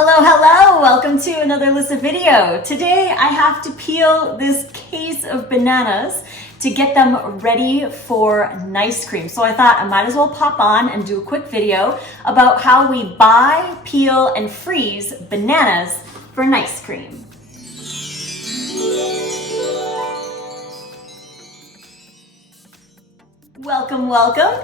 Hello, welcome to another Lissa video. Today I have to peel this case of bananas to get them ready for nice cream. So I thought I might as well pop on and do a quick video about how we buy, peel, and freeze bananas for nice cream. Welcome.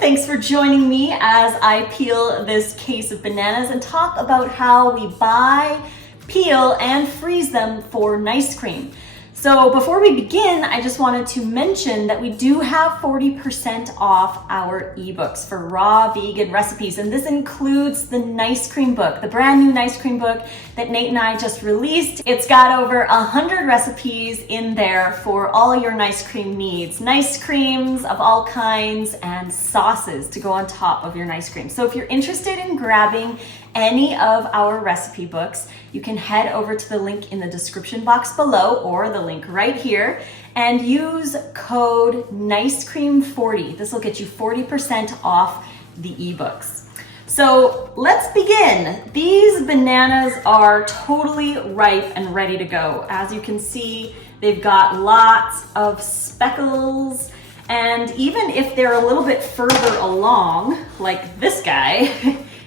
Thanks for joining me as I peel this case of bananas and talk about how we buy, peel, and freeze them for nice cream. So before we begin, I just wanted to mention that we do have 40% off our ebooks for raw vegan recipes, and this includes the nice cream book, the brand new nice cream book that Nate and I just released. It's got over 100 recipes in there for all your nice cream needs, nice creams of all kinds and sauces to go on top of your nice cream. So if you're interested in grabbing any of our recipe books, you can head over to the link in the description box below or the link right here and use code NICECREAM40. This will get you 40% off the ebooks. So let's begin. These bananas are totally ripe and ready to go. As you can see, they've got lots of speckles, and even if they're a little bit further along, like this guy,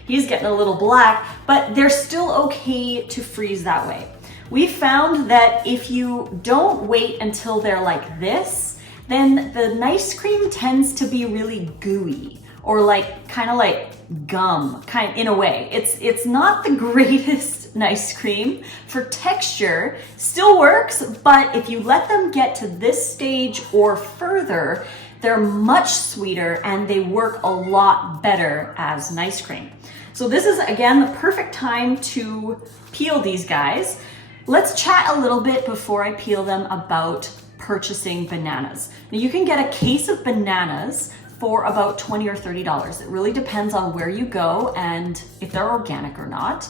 he's getting a little black, but they're still okay to freeze that way. We found that if you don't wait until they're like this, then the nice cream tends to be really gooey or kind of like gum, in a way. It's not the greatest nice cream for texture, still works, but if you let them get to this stage or further, they're much sweeter and they work a lot better as nice cream. So this is, again, the perfect time to peel these guys. Let's chat a little bit before I peel them about purchasing bananas. Now you can get a case of bananas for about $20 or $30. It really depends on where you go and if they're organic or not.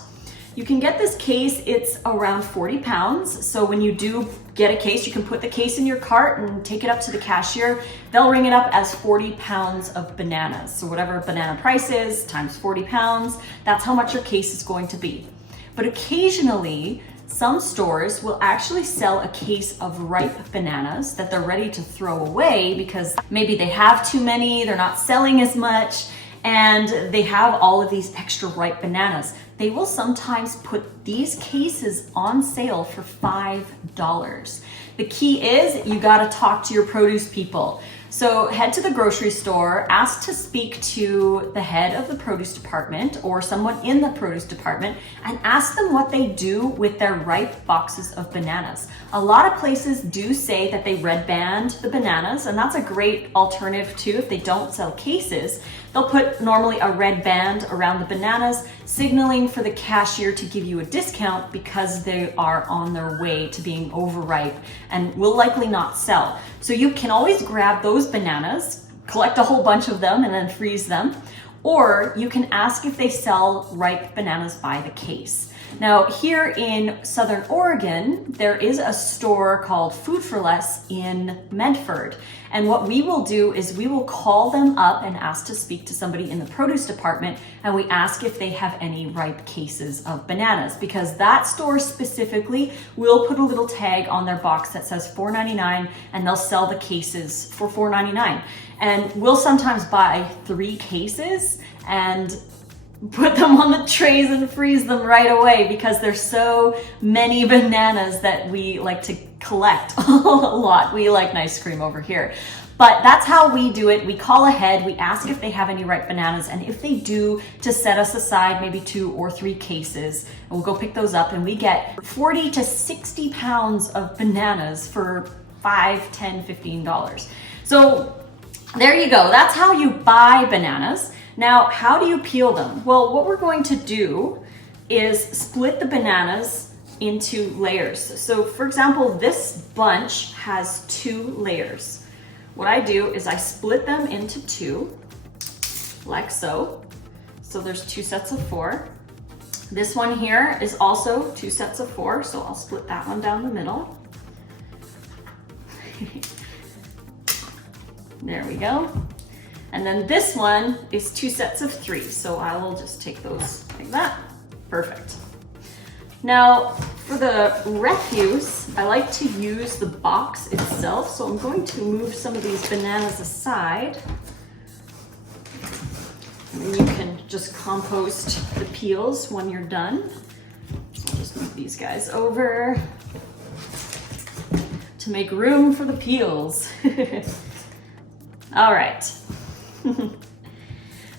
You can get this case, it's around 40 pounds. So when you do get a case, you can put the case in your cart and take it up to the cashier. They'll ring it up as 40 pounds of bananas. So whatever banana price is times 40 pounds, that's how much your case is going to be. But occasionally, some stores will actually sell a case of ripe bananas that they're ready to throw away because maybe they have too many, they're not selling as much, and they have all of these extra ripe bananas. They will sometimes put these cases on sale for $5. The key is you gotta talk to your produce people. So head to the grocery store, ask to speak to the head of the produce department or someone in the produce department and ask them what they do with their ripe boxes of bananas. A lot of places do say that they red band the bananas, and that's a great alternative too if they don't sell cases. They'll put normally a red band around the bananas, signaling for the cashier to give you a discount because they are on their way to being overripe and will likely not sell. So you can always grab those bananas, collect a whole bunch of them and then freeze them, or you can ask if they sell ripe bananas by the case. Now here in Southern Oregon, there is a store called Food for Less in Medford. And what we will do is we will call them up and ask to speak to somebody in the produce department, and we ask if they have any ripe cases of bananas, because that store specifically will put a little tag on their box that says $4.99, and they'll sell the cases for $4.99. And we'll sometimes buy 3 cases and put them on the trays and freeze them right away because there's so many bananas that we like to collect a lot. We like nice cream over here. But that's how we do it. We call ahead, we ask if they have any ripe bananas, and if they do, to set us aside maybe 2 or 3 cases, and we'll go pick those up, and we get 40 to 60 pounds of bananas for $5, $10, $15. So there you go. That's how you buy bananas. Now, how do you peel them? Well, what we're going to do is split the bananas into layers. So for example, this bunch has 2 layers. What I do is I split them into 2, like so. So there's 2 sets of 4. This one here is also 2 sets of 4, so I'll split that one down the middle. There we go. And then this one is 2 sets of 3, so I will just take those like that. Perfect. Now, for the refuse, I like to use the box itself, so I'm going to move some of these bananas aside. And then you can just compost the peels when you're done. So I'll just move these guys over to make room for the peels. All right.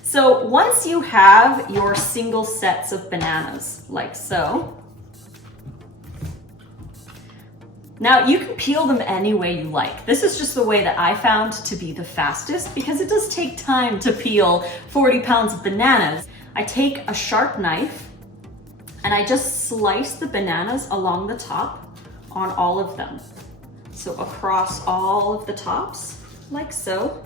So once you have your single sets of bananas, like so, now you can peel them any way you like. This is just the way that I found to be the fastest because it does take time to peel 40 pounds of bananas. I take a sharp knife and I just slice the bananas along the top on all of them. So across all of the tops, like so.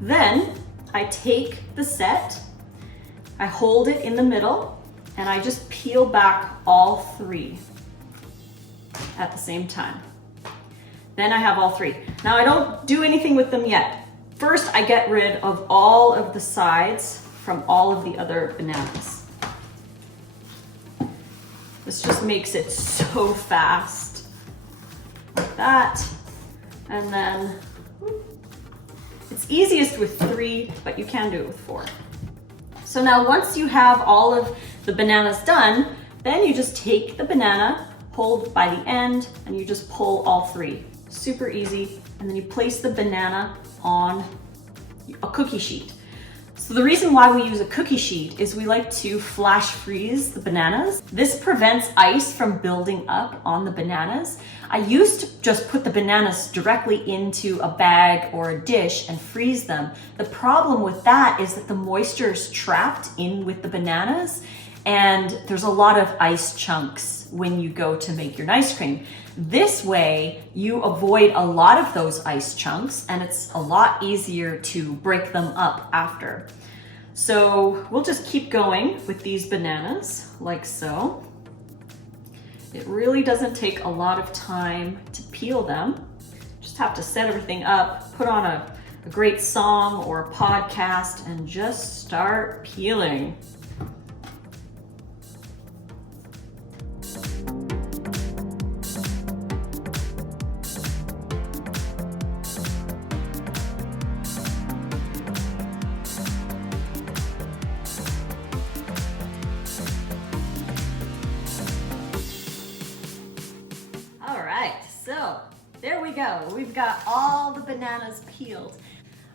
Then I take the set, I hold it in the middle, and I just peel back all 3 at the same time. Then I have all 3. Now I don't do anything with them yet. First, I get rid of all of the sides from all of the other bananas. This just makes it so fast, like that. And then it's easiest with 3, but you can do it with 4. So now once you have all of the bananas done, then you just take the banana, hold by the end, and you just pull all 3. Super easy. And then you place the banana on a cookie sheet. So the reason why we use a cookie sheet is we like to flash freeze the bananas. This prevents ice from building up on the bananas. I used to just put the bananas directly into a bag or a dish and freeze them. The problem with that is that the moisture is trapped in with the bananas and there's a lot of ice chunks when you go to make your ice cream. This way, you avoid a lot of those ice chunks and it's a lot easier to break them up after. So we'll just keep going with these bananas like so. It really doesn't take a lot of time to peel them. Just have to set everything up, put on a great song or a podcast and just start peeling. So there we go. We've got all the bananas peeled.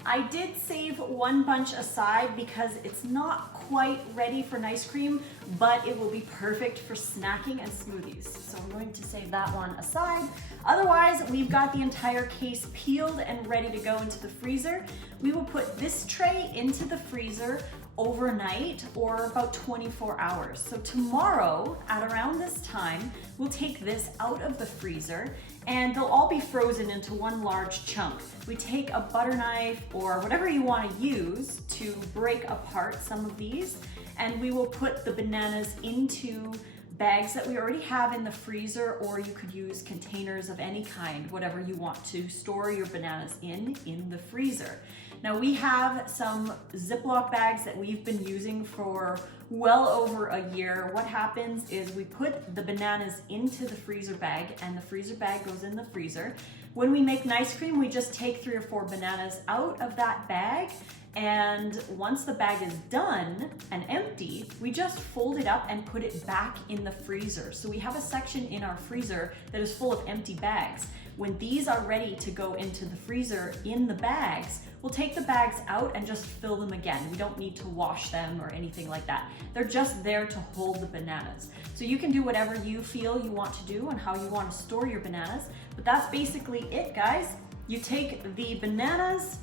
I did save one bunch aside because it's not quite ready for ice cream, but it will be perfect for snacking and smoothies. So I'm going to save that one aside. Otherwise, we've got the entire case peeled and ready to go into the freezer. We will put this tray into the freezer overnight or about 24 hours. So tomorrow at around this time, we'll take this out of the freezer and they'll all be frozen into one large chunk. We take a butter knife or whatever you want to use to break apart some of these, and we will put the bananas into bags that we already have in the freezer, or you could use containers of any kind, whatever you want to store your bananas in the freezer. Now we have some Ziploc bags that we've been using for well over a year. What happens is we put the bananas into the freezer bag and the freezer bag goes in the freezer. When we make ice cream, we just take 3 or 4 bananas out of that bag, and once the bag is done and empty, we just fold it up and put it back in the freezer. So we have a section in our freezer that is full of empty bags. When these are ready to go into the freezer in the bags, we'll take the bags out and just fill them again. We don't need to wash them or anything like that. They're just there to hold the bananas. So you can do whatever you feel you want to do and how you want to store your bananas, but that's basically it, guys. You take the bananas,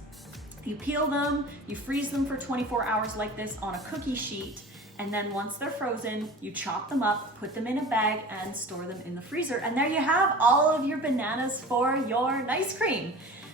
you peel them, you freeze them for 24 hours like this on a cookie sheet, and then once they're frozen, you chop them up, put them in a bag, and store them in the freezer. And there you have all of your bananas for your ice cream.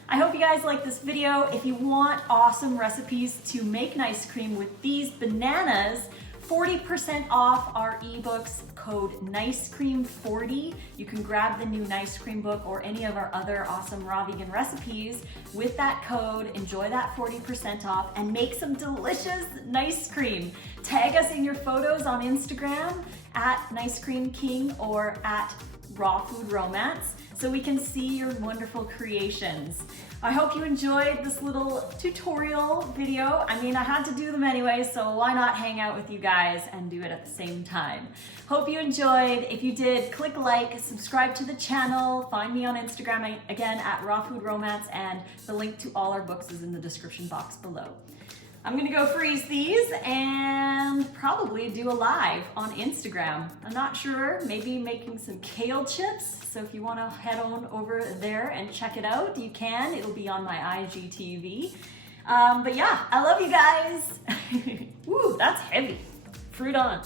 I hope you guys like this video. If you want awesome recipes to make ice cream with these bananas, 40% off our ebooks code NICECREAM40. You can grab the new Nice Cream book or any of our other awesome raw vegan recipes with that code. Enjoy that 40% off and make some delicious nice cream. Tag us in your photos on Instagram at Nice Cream King or at Raw Food Romance so we can see your wonderful creations. I hope you enjoyed this little tutorial video. I mean, I had to do them anyway, so why not hang out with you guys and do it at the same time? Hope you enjoyed. If you did, click like, subscribe to the channel, find me on Instagram again at Raw Food Romance, and the link to all our books is in the description box below. I'm gonna go freeze these and probably do a live on Instagram. I'm not sure, maybe making some kale chips. So if you wanna head on over there and check it out, you can. It'll be on my IGTV. But yeah, I love you guys. Woo, that's heavy. Fruit on.